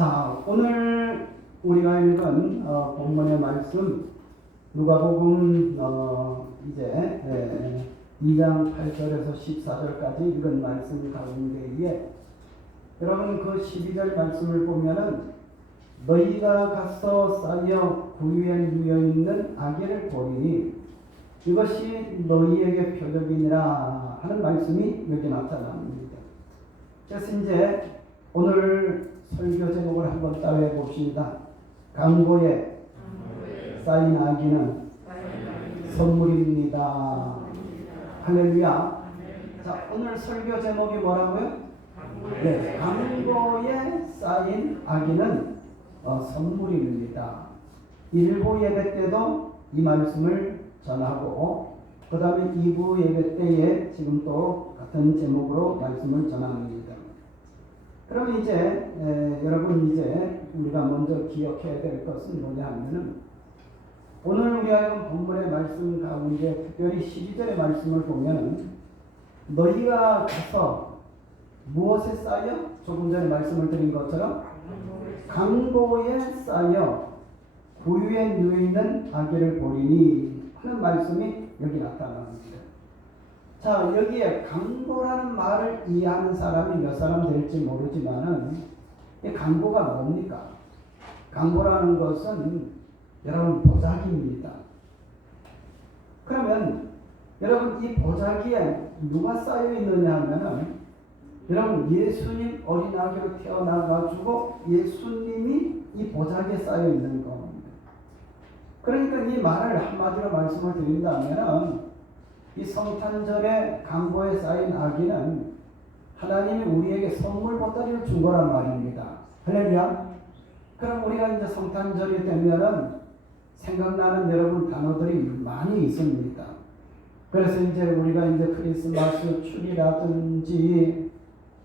자, 오늘 우리가 읽은 본문의 말씀 누가복음 이제 2장 8절에서 14절까지 읽은 말씀 가운데에 여러분 그 12절 말씀을 보면은 너희가 가서 쌓여 구유에 누여있는 아기를 보리니 이것이 너희에게 표적이니라 하는 말씀이 여기 나타납니다. 그래서 이제 오늘 설교 제목을 한번 따라해 봅시다. 강고에 쌓인 아기는 선물입니다. 할렐루야. 자, 오늘 설교 제목이 뭐라고요? 네, 강고에 쌓인 아기는 선물입니다. 일부 예배 때도 이 말씀을 전하고 그 다음에 2부 예배 때에 지금 또 같은 제목으로 말씀을 전합니다. 그럼 이제 여러분 이제 우리가 먼저 기억해야 될 것은 뭐냐 하면은 오늘 우리가 본문의 말씀 가운데 특별히 12절의 말씀을 보면은 너희가 가서 무엇에 쌓여? 조금 전에 말씀을 드린 것처럼 강보에 쌓여 구유에 누워있는 아기를 보리니 하는 말씀이 여기 나타납니다. 자, 여기에 강보라는 말을 이해하는 사람이 몇 사람 될지 모르지만은 이 강보가 뭡니까? 강보라는 것은 여러분 보자기입니다. 그러면 여러분 이 보자기에 누가 쌓여 있느냐 하면은 여러분 예수님 어린아기로 태어나가지고 예수님이 이 보자기에 쌓여 있는 겁니다. 그러니까 이 말을 한마디로 말씀을 드린다면은 이 성탄절에 강보에 쌓인 아기는 하나님이 우리에게 선물 보따리를 준 거란 말입니다. 할렐루야. 그럼 우리가 이제 성탄절이 되면은 생각나는 여러분 단어들이 많이 있습니다. 그래서 이제 우리가 이제 크리스마스 추리라든지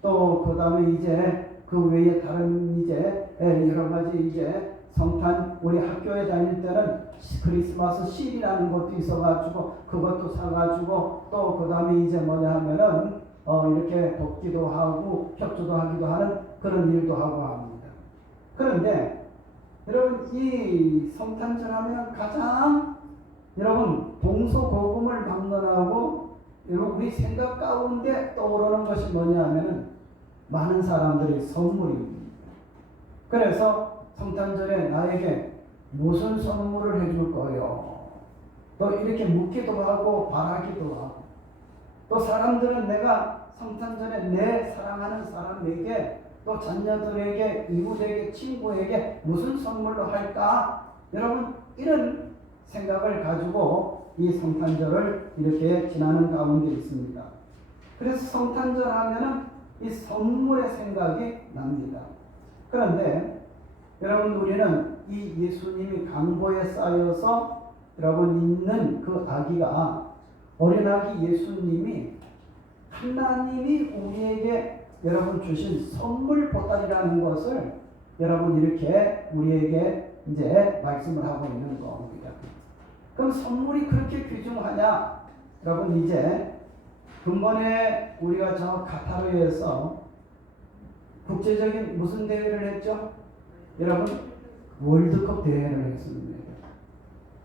또 그 다음에 이제 그 외에 다른 이제 여러 가지 이제 성탄 우리 학교에 다닐 때는 크리스마스 실이라는 것도 있어가지고 그것도 사가지고 또 그 다음에 이제 뭐냐 하면은 이렇게 돕기도 하고 협조도 하기도 하는 그런 일도 하고 합니다. 그런데 여러분 이 성탄절 하면 가장 여러분 동서고금을 막론하고 여러분 우리 생각 가운데 떠오르는 것이 뭐냐 하면은 많은 사람들의 선물입니다. 그래서 성탄절에 나에게 무슨 선물을 해줄 거요? 또 이렇게 묻기도 하고 바라기도 하고 또 사람들은 내가 성탄절에 내 사랑하는 사람에게 또 자녀들에게 이웃에게 친구에게 무슨 선물로 할까? 여러분 이런 생각을 가지고 이 성탄절을 이렇게 지나는 가운데 있습니다. 그래서 성탄절 하면은 이 선물의 생각이 납니다. 그런데 여러분 우리는 이 예수님이 강보에 쌓여서 여러분 있는 그 아기가 어린아기 예수님이 하나님이 우리에게 여러분 주신 선물 보따리라는 것을 여러분 이렇게 우리에게 이제 말씀을 하고 있는 겁니다. 그럼 선물이 그렇게 귀중하냐? 여러분 이제 근본에 우리가 저 카타르에서 국제적인 무슨 대회를 했죠? 여러분 월드컵 대회를 했습니다.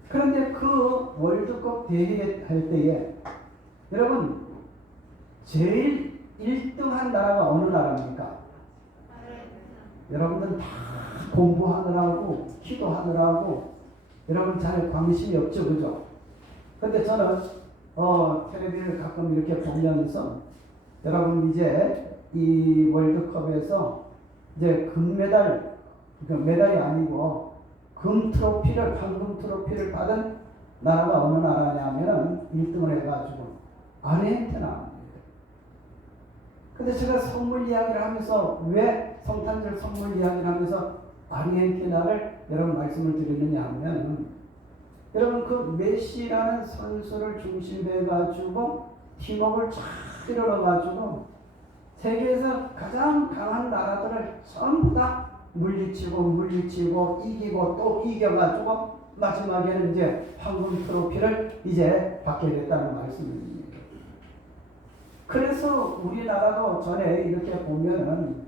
그런데 그 월드컵 대회 할 때에 여러분 제일 1등한 나라가 어느 나라입니까? 여러분들 다 공부하느라고 기도하느라고 여러분 잘 관심이 없죠, 그죠? 근데 저는 텔레비를 가끔 이렇게 보면서 여러분 이제 이 월드컵에서 이제 금메달 메달이 아니고 금 트로피를 황금 트로피를 받은 나라가 어느 나라냐면은 1등을 해가지고 아르헨티나입니다. 근데 제가 선물 이야기를 하면서 왜 성탄절 선물 이야기를 하면서 아르헨티나를 여러분 말씀을 드리느냐 하면 여러분 그 메시라는 선수를 중심으로 해가지고 팀워크를 잘 이뤄가지고 세계에서 가장 강한 나라들을 전부 다 물리치고 이기고 또 이겨가지고 마지막에는 이제 황금 트로피를 이제 받게 됐다는 말씀입니다. 그래서 우리나라도 전에 이렇게 보면은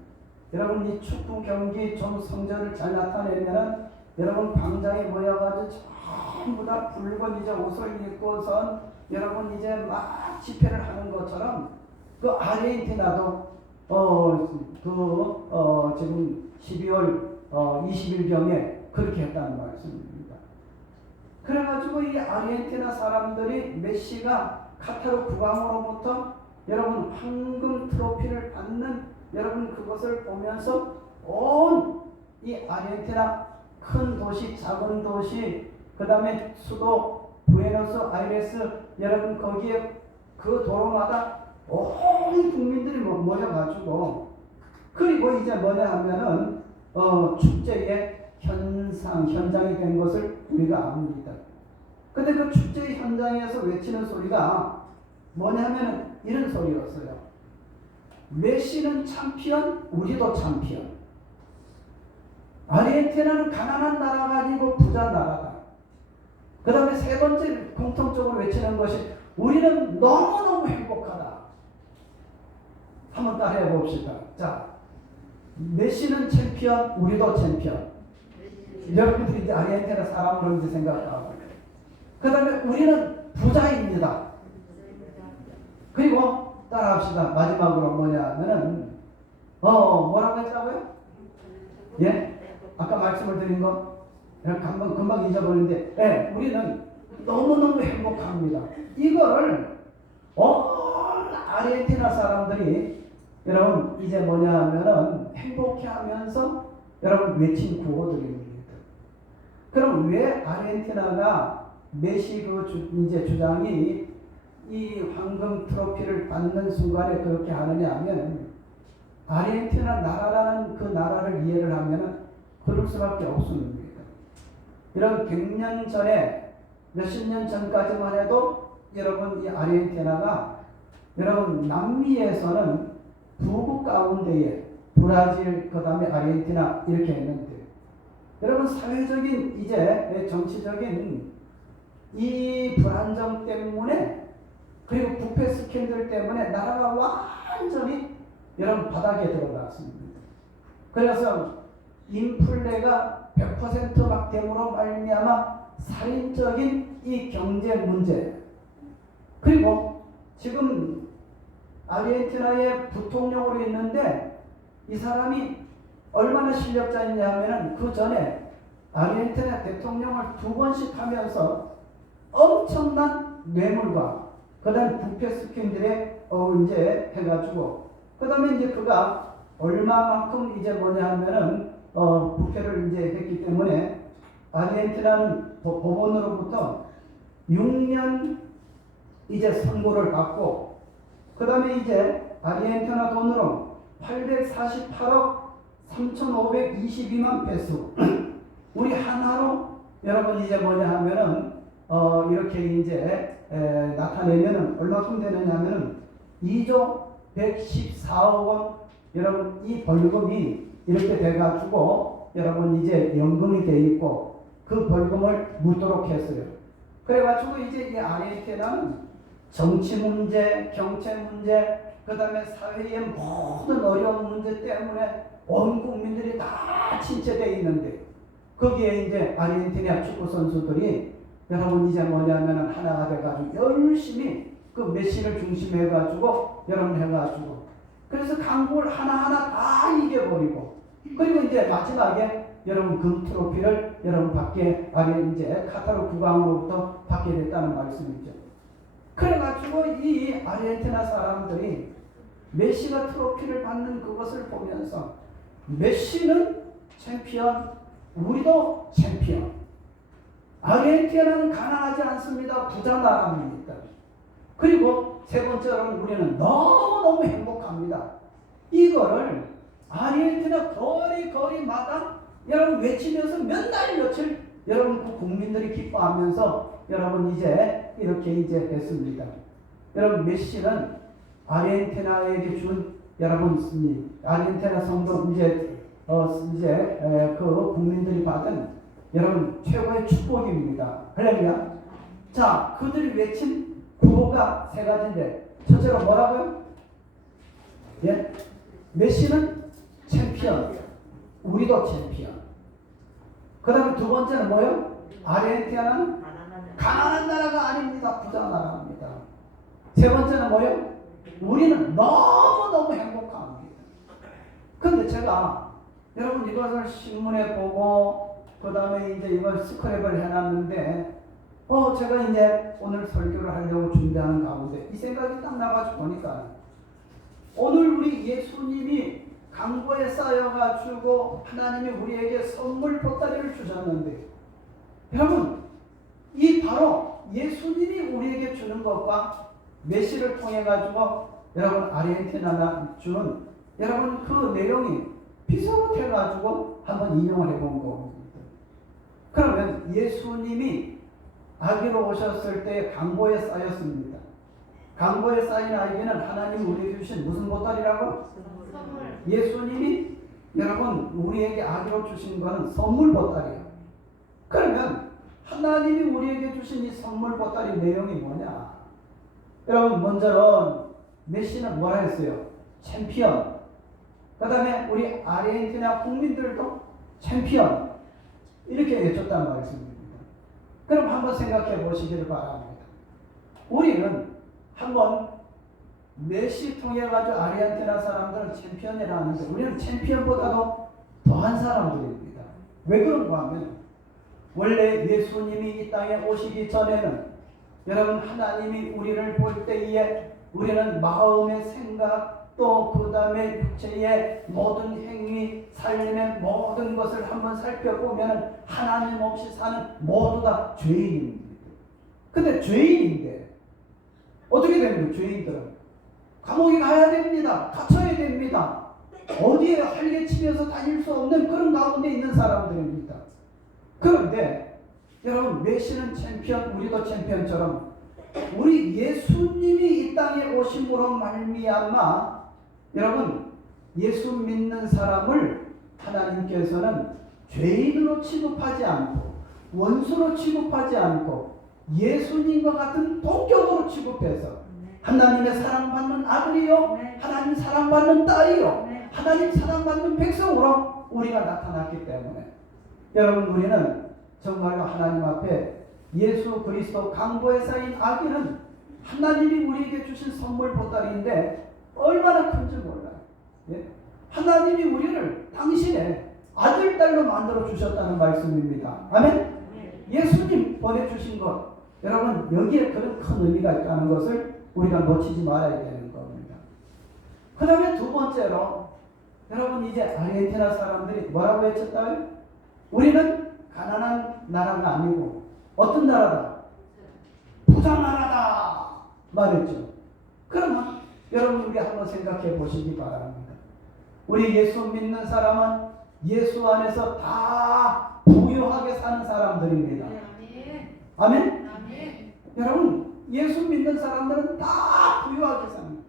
여러분 이 축구 경기 좀 성적을 잘 나타내면은 여러분 광장에 모여가지고 전부 다 붉은 이제 옷을 입고선 여러분 이제 막 집회를 하는 것처럼 그 아르헨티나도 지금 12월 20일경에 그렇게 했다는 말씀입니다. 그래가지고 이 아르헨티나 사람들이 메시가 카타르 국왕으로부터 여러분 황금 트로피를 받는 여러분 그것을 보면서 온 이 아르헨티나 큰 도시, 작은 도시, 그 다음에 수도 부에노스 아이레스 여러분 거기에 그 도로마다 온 국민들이 모여가지고 그리고 이제 뭐냐 하면은 축제의 현장이 된 것을 우리가 압니다. 근데 그 축제 현장에서 외치는 소리가 뭐냐면 이런 소리였어요. 메시는 챔피언, 우리도 챔피언. 아르헨티나는 가난한 나라가 아니고 부자 나라다. 그 다음에 세 번째 공통적으로 외치는 것이 우리는 너무너무 행복하다. 한번 따라해 봅시다. 자, 메시는 챔피언, 우리도 챔피언. 여러분들이 이제 아르헨티나 사람으로 이제 생각하고. 그 다음에 우리는 부자입니다. 그리고 따라합시다. 마지막으로 뭐냐면은 뭐라고 했다고요? 예? 아까 말씀을 드린 거 금방 잊어버렸는데, 예, 우리는 너무너무 행복합니다. 이거를 아르헨티나 사람들이 여러분 이제 뭐냐면은 행복해하면서 여러분 외친 구호들입니다. 그럼 왜 아르헨티나가 메시 이제 주장이 이 황금 트로피를 받는 순간에 그렇게 하느냐 하면 아르헨티나 나라라는 그 나라를 이해를 하면은 그럴 수밖에 없습니다. 이런 100년 전에 몇십 년 전까지만 해도 여러분 이 아르헨티나가 여러분 남미에서는 북극 가운데에 브라질 그 다음에 아르헨티나 이렇게 했는데 여러분 사회적인 이제 정치적인 이 불안정 때문에 그리고 부패 스캔들 때문에 나라가 완전히 여러분 바닥에 들어갔습니다. 그래서 인플레가 100% 됨으로 말미암아 살인적인 이 경제 문제 그리고 지금 아르헨티나의 부통령으로 있는데 이 사람이 얼마나 실력자이냐 하면은 그 전에 아르헨티나 대통령을 2번씩 하면서 엄청난 뇌물과 그 다음에 부패 스캔들에 이제 해가지고 그 다음에 이제 그가 얼마만큼 이제 뭐냐 하면은 부패를 이제 했기 때문에 아르헨티나는 법원으로부터 6년 이제 선고를 받고 그 다음에 이제 아르헨티나 돈으로 848억 3,522만 페소 우리 하나로 여러분 이제 뭐냐 하면은 이렇게 이제 나타내면은 얼마큼 되느냐 하면은 2조 114억 원 여러분 이 벌금이 이렇게 돼가지고 여러분 이제 연금이 돼 있고 그 벌금을 묻도록 했어요. 그래가지고 이제 이 아르헨티나는 정치 문제, 경제 문제, 그 다음에 사회의 모든 어려운 문제 때문에 온 국민들이 다 침체되어 있는데 거기에 이제 아르헨티나 축구 선수들이 여러분 이제 뭐냐면 하나가 돼가지고 열심히 그 메시를 중심해가지고 여러분 해가지고 그래서 강국을 하나하나 다 이겨버리고 그리고 이제 마지막에 여러분 금 트로피를 여러분 받게 이제 카타르 국왕으로부터 받게 됐다는 말씀이죠. 그래가지고 이 아르헨티나 사람들이 메시가 트로피를 받는 그것을 보면서 메시는 챔피언, 우리도 챔피언. 아르헨티나는 가난하지 않습니다. 부자 나라입니다. 그리고 세 번째로는 우리는 너무너무 행복합니다. 이거를 아르헨티나 거리마다 여러분 외치면서 몇 날 며칠 여러분 그 국민들이 기뻐하면서 여러분 이제 이렇게 이제 됐습니다. 여러분 메시는 아르헨티나에게 준 여러분 아르헨티나 성도 이제 그 국민들이 받은 여러분 최고의 축복입니다. 할렐루야. 자, 그들이 외친 구호가 세 가지인데 첫째로 뭐라고요? 예, 메시는 챔피언. 챔피언. 우리도 챔피언. 그 다음에 두 번째는 뭐요? 아르헨티나는 가난한 나라가 아닙니다. 부자 나라입니다. 세 번째는 뭐요? 우리는 너무너무 행복합니다. 근데 제가 여러분 이것을 신문에 보고 그 다음에 이제 이걸 스크랩을 해놨는데 제가 이제 오늘 설교를 하려고 준비하는 가운데 이 생각이 딱 나가지고 보니까 오늘 우리 예수님이 강보에 쌓여가지고 하나님이 우리에게 선물 보따리를 주셨는데 여러분 이 바로 예수님이 우리에게 주는 것과 메시를 통해 가지고 여러분 아르헨티나가 주는 여러분 그 내용이 비슷해 가지고 한번 인용을 해본 겁니다. 그러면 예수님이 아기로 오셨을 때 강보에 쌓였습니다. 강보에 쌓인 아기는 하나님이 우리에게 주신 무슨 보따리라고? 선물. 예수님이 여러분 우리에게 아기로 주신 것은 선물 보따리예요. 그러면 하나님이 우리에게 주신 이 선물 보따리 내용이 뭐냐? 여러분 먼저는 메시는 뭐라 했어요? 챔피언. 그 다음에 우리 아르헨티나 국민들도 챔피언. 이렇게 외쳤단 말씀입니다. 그럼 한번 생각해 보시기를 바랍니다. 우리는 한번 메시 통해 가지고 아르헨티나 사람들은 챔피언이라 하는데 우리는 챔피언보다도 더한 사람들입니다. 왜 그런가 하면 원래 예수님이 이 땅에 오시기 전에는 여러분 하나님이 우리를 볼 때에 우리는 마음의 생각 또 그 다음에 육체의 모든 행위 삶의 모든 것을 한번 살펴보면 하나님 없이 사는 모두 다 죄인입니다. 근데 죄인인데 어떻게 됩니까? 죄인들은 감옥에 가야 됩니다. 갇혀야 됩니다. 어디에 활개치면서 다닐 수 없는 그런 가운데 있는 사람들입니다. 그런데 여러분 메시는 챔피언 우리도 챔피언처럼 우리 예수님이 이 땅에 오심으로 말미암아 여러분 예수 믿는 사람을 하나님께서는 죄인으로 취급하지 않고 원수로 취급하지 않고 예수님과 같은 동격으로 취급해서 하나님의 사랑받는 아들이요 하나님 사랑받는 딸이요 하나님 사랑받는 백성으로 우리가 나타났기 때문에 여러분 우리는 정말로 하나님 앞에 예수 그리스도 강보에 쌓인 아기는 하나님이 우리에게 주신 선물 보따리인데 얼마나 큰지 몰라요. 예? 하나님이 우리를 당신의 아들, 딸로 만들어 주셨다는 말씀입니다. 아멘? 예수님 보내주신 것 여러분 여기에 그런 큰 의미가 있다는 것을 우리가 놓치지 말아야 되는 겁니다. 그 다음에 두 번째로 여러분 이제 아르헨티나 사람들이 뭐라고 외쳤다고요? 우리는 가난한 나라가 아니고 어떤 나라다? 부자 나라다 말했죠. 그러면 여러분 우리 한번 생각해 보시기 바랍니다. 우리 예수 믿는 사람은 예수 안에서 다 부유하게 사는 사람들입니다. 아멘? 아멘. 여러분 예수 믿는 사람들은 다 부유하게 삽니다.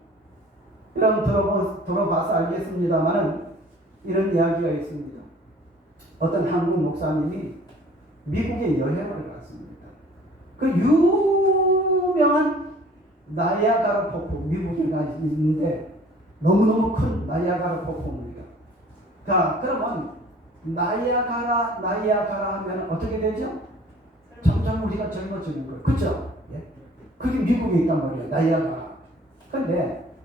여러분 들어봐서 알겠습니다만 이런 이야기가 있습니다. 어떤 한국 목사님이 미국에 여행을 갔습니다. 그 유명한 나이아가라 폭포 미국에 있는데 너무너무 큰 나이아가라 폭포입니다. 자 그러면 나이아가라 하면 어떻게 되죠? 점점 우리가 젊어지는 거예요. 그렇죠? 예? 그게 미국에 있단 말이에요. 나이아가라. 그런데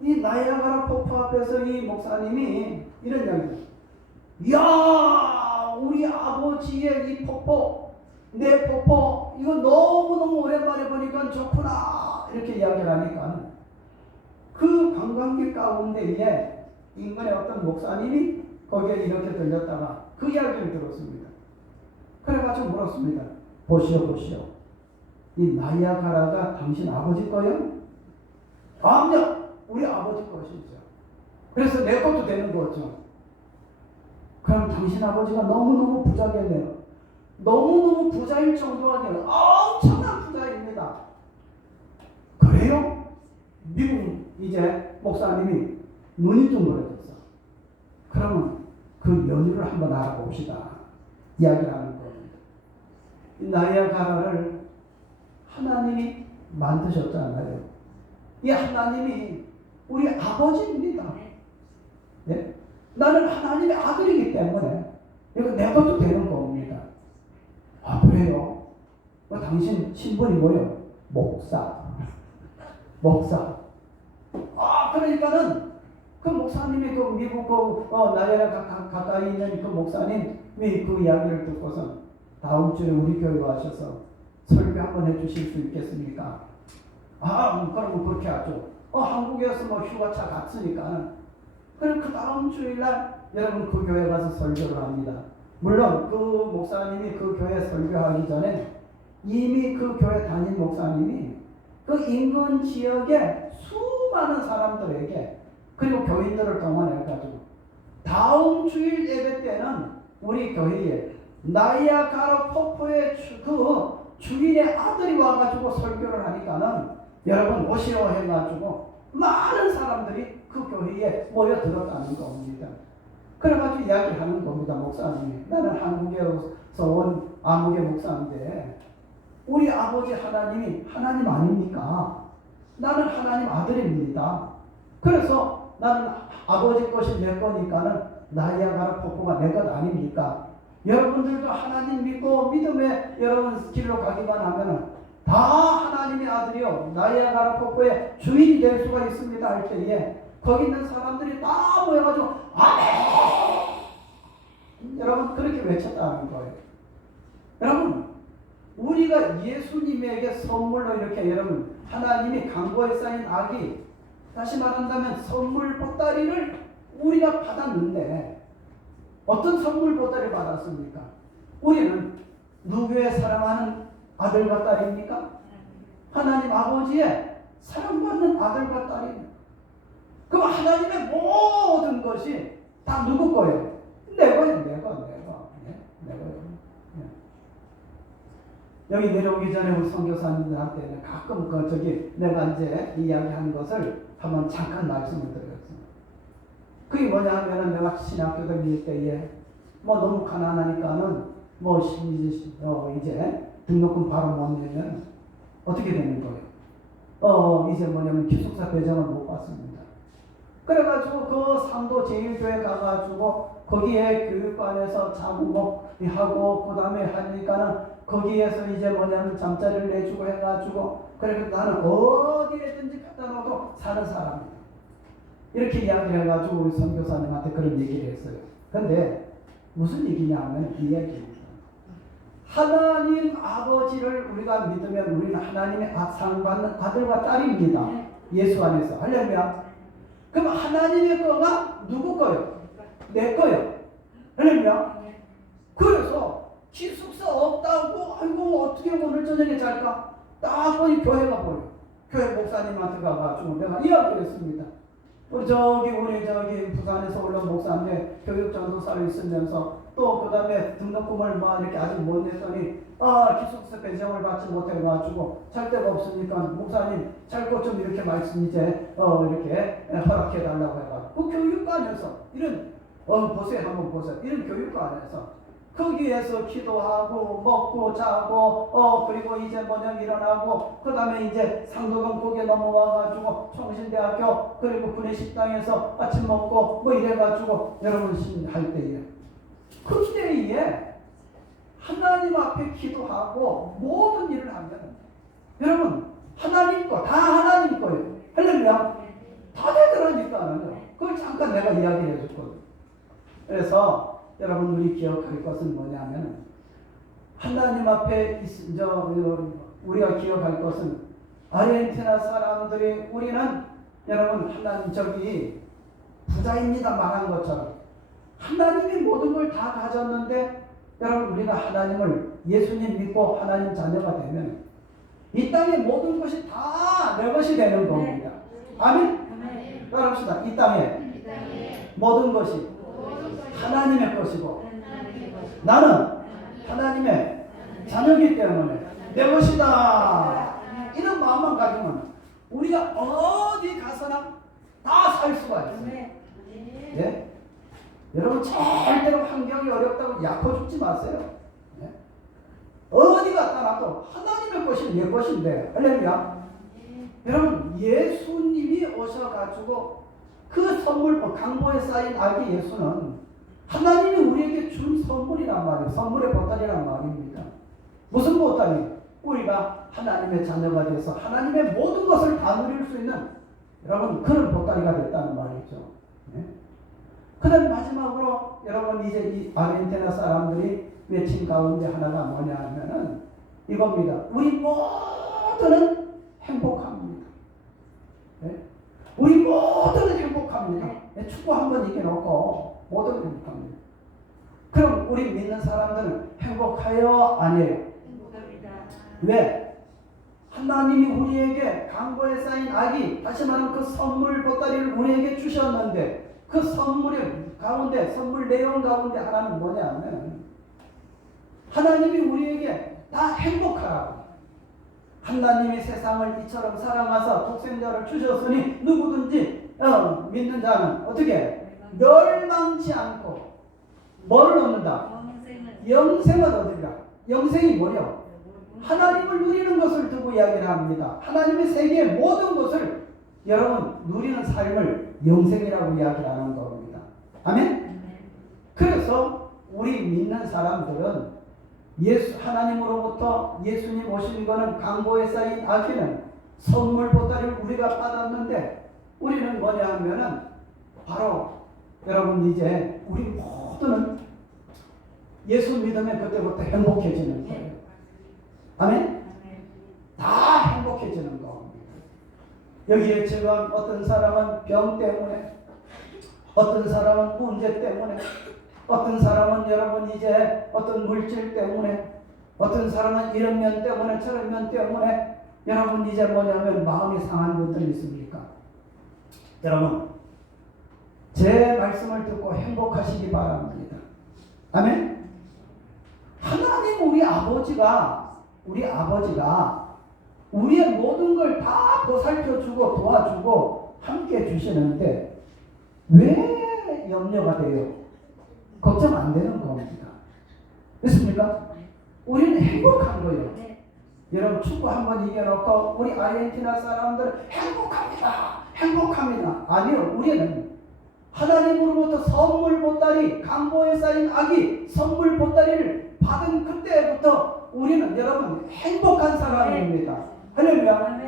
이 나이아가라 폭포 앞에서 이 목사님이 이런 이야기를 이야 우리 아버지의 이 폭포 내 폭포 이거 너무너무 오랜만에 보니까 좋구나 이렇게 이야기를 하니까 그 관광객 가운데에 인근의 어떤 목사님이 거기에 이렇게 들렸다가 그 이야기를 들었습니다. 그래가지고 물었습니다. 보시오 이 나이아가라가 당신 아버지 거요? 아니요 우리 아버지 것이죠. 그래서 내 것도 되는 거죠. 그럼 당신 아버지가 너무너무 부자겠네요. 너무너무 부자일 정도가 되는 엄청난 부자입니다. 그래요? 미국 이제 목사님이 눈이 둥그러졌어. 그러면 그 연유를 한번 알아봅시다. 이야기를 하는 겁니다. 이 나이아가라를 하나님이 만드셨잖아요. 이 하나님이 우리 아버지입니다. 네? 나는 하나님의 아들이기 때문에 이거 내 것도 되는 겁니다. 아, 그래요? 당신 신분이 뭐예요? 목사. 목사. 그러니까는 그 목사님이 그 미국 나이랑 가까이 있는 그 목사님이 그 이야기를 듣고서 다음 주에 우리 교회 와셔서 설교 한번 해주실 수 있겠습니까? 그러면 그렇게 하죠. 한국에서 뭐 휴가차 갔으니까. 그럼 그 다음 주일날 여러분 그 교회 가서 설교를 합니다. 물론 그 목사님이 그 교회 설교하기 전에 이미 그 교회 담임 목사님이 그 인근 지역의 수많은 사람들에게 그리고 교인들을 동원해가지고 다음 주일 예배 때는 우리 교회에 나이아가라 폭포의 그 주인의 아들이 와가지고 설교를 하니까는 여러분 오시오 해가지고 많은 사람들이 그 교회에 모여들었다는 겁니다. 그래가지고 이야기하는 겁니다. 목사님이. 나는 한국에서 온 아무개 목사인데 우리 아버지 하나님이 하나님 아닙니까? 나는 하나님 아들입니다. 그래서 나는 아버지 것이 내 거니까는 나이아가라 폭포가 내 것 아닙니까? 여러분들도 하나님 믿고 믿음의 여러분 길로 가기만 하면은 다 하나님의 아들이요 나이아가라 폭포의 주인이 될 수가 있습니다 할 때에 거기 있는 사람들이 다 모여가지고 아멘! 여러분 그렇게 외쳤다는 거예요. 여러분 우리가 예수님에게 선물로 이렇게 여러분 하나님이 강보에 쌓인 아기 다시 말한다면 선물 보따리를 우리가 받았는데 어떤 선물 보따리를 받았습니까? 우리는 누구의 사랑하는 아들과 딸입니까? 하나님 아버지의 사랑받는 아들과 딸입니다. 그럼 하나님의 모든 것이 다 누구 거예요? 내 거예요. 내 거예요. 여기 내려오기 전에 우리 선교사님들한테는 가끔 내가 이제 이야기하는 것을 한번 잠깐 말씀을 드렸습니다. 그게 뭐냐 하면은 내가 신학교 다닐 때에 뭐 너무 가난하니까는 뭐 이제 등록금 바로 못 내면 어떻게 되는 거예요? 이제 뭐냐면 기숙사 배정을 못 받습니다. 그래가지고 그 상도 제일교회 가가지고 거기에 교육관에서 자구목하고 그 다음에 하니까는 거기에서 이제 뭐냐면 잠자리를 내주고 해가지고 그래서 나는 어디에든지 갖다 놓아도 사는 사람이다. 이렇게 이야기를 해가지고 우리 선교사님한테 그런 얘기를 했어요. 근데 무슨 얘기냐 하면 이 얘기입니다. 하나님 아버지를 우리가 믿으면 우리는 하나님의 사랑받는 아들과 딸입니다. 예수 안에서. 할렐루야. 그럼 하나님의 거가 누구 거요? 내 거요. 할렐루야. 그래서 기숙사 없다고 아이고 어떻게 오늘 저녁에 잘까? 딱 보니 교회가 보여. 교회 목사님한테 가가지고 내가 이야기를 했습니다. 우리 부산에서 올라온 목사인데 교육 전도사로 있으면서 또 그 다음에 등록금을 이렇게 아직 못 냈더니 기숙사 배정을 받지 못해가지고 잘 데가 없으니까 목사님 잘 것 좀 이렇게 말씀 이제 이렇게 허락해 달라고 해가지고 그 교육관에서 이런 보세요 한번 보세요. 이런 교육관에서 거기에서 기도하고 먹고 자고 그리고 이제 뭐냐 일어나고 그 다음에 이제 상도동 거기에 넘어와가지고 총신대학교 그리고 구내식당에서 아침 먹고 뭐 이래가지고 여러분 할 때에 그때에 하나님 앞에 기도하고 모든 일을 하면 여러분 하나님 거 다 하나님 거예요. 할렐루야. 다 되더라니까요. 그걸 잠깐 내가 이야기를 해줬거든요. 그래서 여러분 우리 기억할 것은 뭐냐면 하나님 앞에 우리가 기억할 것은 아르헨티나 사람들이 우리는 여러분 하나님 부자입니다 말한 것처럼 하나님이 모든 걸 다 가졌는데 여러분 우리가 하나님을 예수님 믿고 하나님 자녀가 되면 이 땅의 모든 것이 다 내 것이 되는 겁니다. 아멘? 따라합시다. 이 땅에 모든 것이 하나님의 것이고 나는 하나님의 자녀이기 때문에 내 것이다. 이런 마음만 가지면 우리가 어디 가서나 다 살 수가 있어요. 예? 여러분 절대로 환경이 어렵다고 약호 죽지 마세요. 예? 어디 갔다 놔도 하나님의 것이 내 것인데 할렐루야. 여러분 예수님이 오셔가지고 그 선물, 강보에 쌓인 아기 예수는 하나님이 우리에게 준 선물이란 말이에요. 선물의 보따리란 말입니다. 무슨 보따리? 우리가 하나님의 자녀가 돼서 하나님의 모든 것을 다 누릴 수 있는 여러분 그런 보따리가 됐다는 말이죠. 네? 그 다음 마지막으로 여러분 이제 이 아르헨티나 사람들이 외친 가운데 하나가 뭐냐 하면은 이겁니다. 우리 모두는 행복합니다. 네? 우리 모두는 행복합니다. 네? 축구 한번 이겨놓고 모두는 행복합니다. 그럼 우리 믿는 사람들은 행복해요? 아니에요? 행복합니다. 왜? 하나님이 우리에게 강보에 쌓인 아기, 다시 말하면 그 선물 보따리를 우리에게 주셨는데 그 선물의 가운데, 선물 내용 가운데 하나는 뭐냐 하면 하나님이 우리에게 다 행복하라고. 하나님이 세상을 이처럼 사랑하사 독생자를 주셨으니 누구든지 믿는 자는 어떻게? 멸망치 않고 뭐를 얻는다? 영생을 얻으리라. 영생이 뭐냐? 하나님을 누리는 것을 두고 이야기를 합니다. 하나님의 세계의 모든 것을 여러분 누리는 삶을 영생이라고 이야기를 하는 겁니다. 아멘? 그래서 우리 믿는 사람들은 하나님으로부터 예수님 오신 거는 강보에 쌓인 아기는 선물 보따리를 우리가 받았는데 우리는 뭐냐 하면은 바로 여러분 이제 우리 모두는 예수 믿으면 그때부터 행복해지는 거예요. 아멘? 다 행복해지는 겁니다. 여기에 지금 어떤 사람은 병 때문에, 어떤 사람은 문제 때문에, 어떤 사람은 여러분 이제 어떤 물질 때문에, 어떤 사람은 이런 면 때문에 저런 면 때문에 여러분 이제 뭐냐면 마음이 상한 분들이 있습니까? 여러분 제 말씀을 듣고 행복하시기 바랍니다. 아멘? 하나님 우리 아버지가 우리의 모든 걸 다 보살펴주고 도와주고 함께 주시는데 왜 염려가 돼요? 걱정 안 되는 겁니다. 됐습니까? 우리는 행복한 거예요. 여러분 축구 한번 이겨놓고 우리 아르헨티나 사람들 행복합니다. 아니요. 우리는 하나님으로부터 선물 보따리, 강보에 쌓인 아기 선물 보따리를 받은 그때부터 우리는 여러분 행복한 사람입니다. 할렐루야.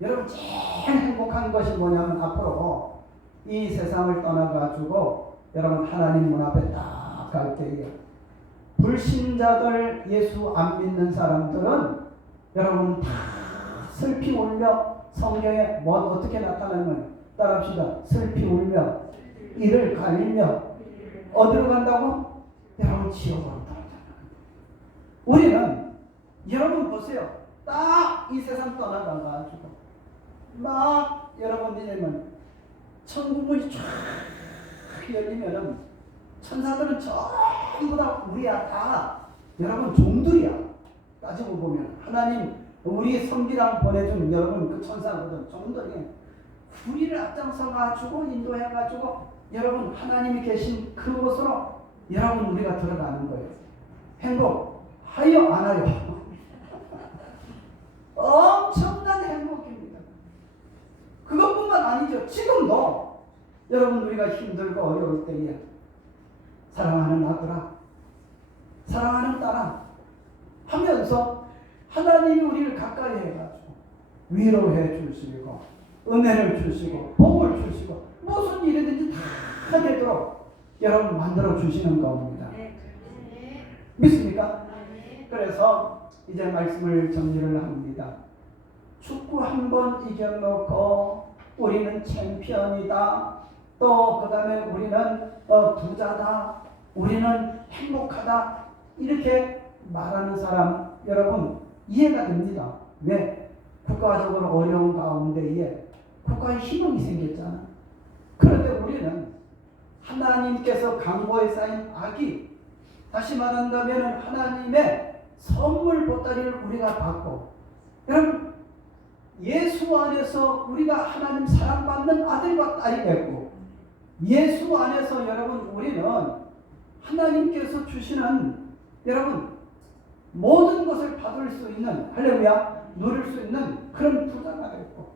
여러분 제일 행복한 것이 뭐냐면 앞으로 이 세상을 떠나가지고 여러분 하나님 문 앞에 딱 갈 때에 불신자들 예수 안 믿는 사람들은 여러분 다 슬피 울며 성경에 뭐 어떻게 나타나면 따라합시다. 슬피 울며 이를 갈리며 어디로 간다고? 여러분 지옥으로 떨어져요. 우리는 여러분 보세요. 딱 이 세상 떠나가가지고 막 여러분 이제는 천국문이 쫙 열리면은 천사들은 전부 다 우리야 다 여러분 종들이야. 따지고 보면 하나님 우리 성기랑 보내준 여러분 그 천사거든. 종들이 우리를 앞장서 가지고 인도해 가지고 여러분 하나님이 계신 그곳으로 여러분 우리가 들어가는 거예요. 행복하여 안 하여? 엄청난 행복입니다. 그것뿐만 아니죠. 지금도 여러분 우리가 힘들고 어려울 때에 사랑하는 아들아, 사랑하는 딸아 하면서 하나님이 우리를 가까이 해가지고 위로해 주시고 은혜를 주시고 복을 주시고 무슨 일이든지 다 되도록 여러분 만들어 주시는 겁니다. 믿습니까? 그래서 이제 말씀을 정리를 합니다. 축구 한번 이겨놓고 우리는 챔피언이다. 또 그 다음에 우리는 부자다. 우리는 행복하다. 이렇게 말하는 사람 여러분 이해가 됩니다. 왜? 국가적으로 어려운 가운데에 국가의 희망이 생겼잖아. 그런데 우리는 하나님께서 강보에 쌓인 아기, 다시 말한다면 하나님의 선물 보따리를 우리가 받고, 여러분 예수 안에서 우리가 하나님 사랑받는 아들과 딸이 됐고, 예수 안에서 여러분 우리는 하나님께서 주시는 여러분 모든 것을 받을 수 있는, 할렐루야, 누릴 수 있는 그런 부자가 됐고,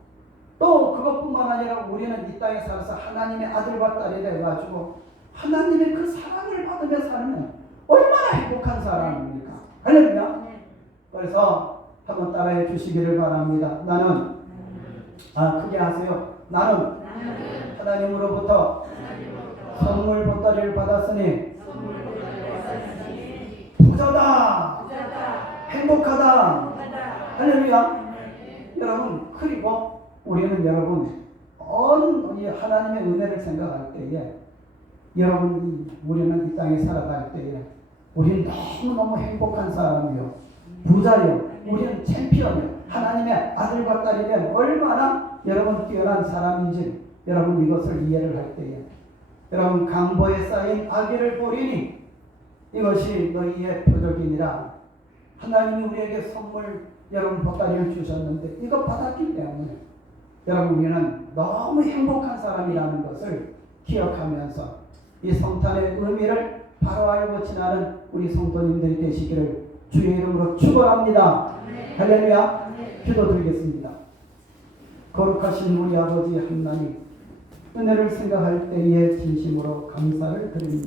또 그것뿐만 아니라 우리는 이 땅에 살아서 하나님의 아들과 딸이 돼가지고 하나님의 그 사랑을 받으며 살면 얼마나 행복한 사람입니까? 할렐루야. 그래서 한번 따라해 주시기를 바랍니다. 나는 크게 하세요. 나는 하나님으로부터 선물 보따리를 받았으니 부자다, 행복하다. 할렐루야. 여러분, 그리고 우리는 여러분 하나님의 은혜를 생각할 때에 여러분 우리는 이 땅에 살아갈 때에 우리는 너무너무 행복한 사람이요, 부자요, 우리는 챔피언이요, 하나님의 아들과 딸이 되면 얼마나 여러분 뛰어난 사람인지 여러분 이것을 이해를 할 때에 여러분 강보에 쌓인 아기를 보리니 이것이 너희의 표적이니라. 하나님이 우리에게 선물 여러분 보따리를 주셨는데 이거 받았기 때문에 여러분 우리는 너무 행복한 사람이라는 것을 기억하면서 이 성탄의 의미를 바로 알고 지나는 우리 성도님들이 되시기를 주의 이름으로 축원합니다. 할렐루야. 기도드리겠습니다. 거룩하신 우리 아버지 하나님, 은혜를 생각할 때에 진심으로 감사를 드립니다.